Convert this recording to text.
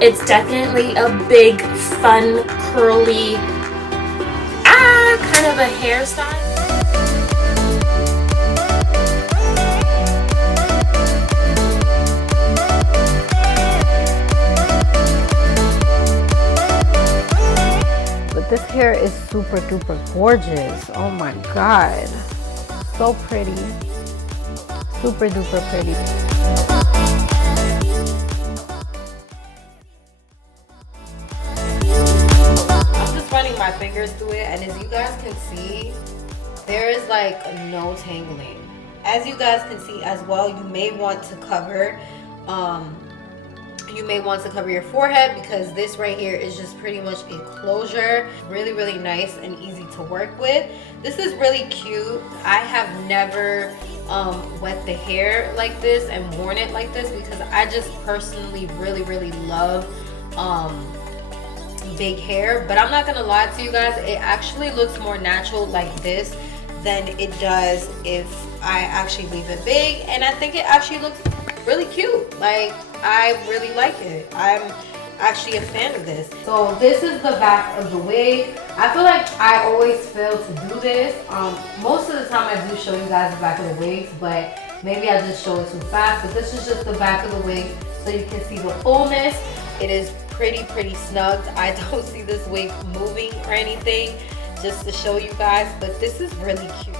it's definitely a big, fun, curly, kind of a hairstyle. This hair is super duper gorgeous. Oh my god, so pretty, super duper pretty. I'm just running my fingers through it, and as you guys can see, there is like no tangling. As you guys can see as well, you may want to cover your forehead, because this right here is just pretty much a closure. Really nice and easy to work with. This is really cute. I have never wet the hair like this and worn it like this, because I just personally really love big hair. But I'm not gonna lie to you guys, it actually looks more natural like this than it does if I actually leave it big, and I think it actually looks really cute. Like, I really like it. I'm actually a fan of this. So this is the back of the wig. I feel like I always fail to do this. Most of the time I do show you guys the back of the wigs, but maybe I just show it too fast. But this is just the back of the wig, so you can see the fullness. It is pretty snug. I don't see this wig moving or anything, just to show you guys, but this is really cute.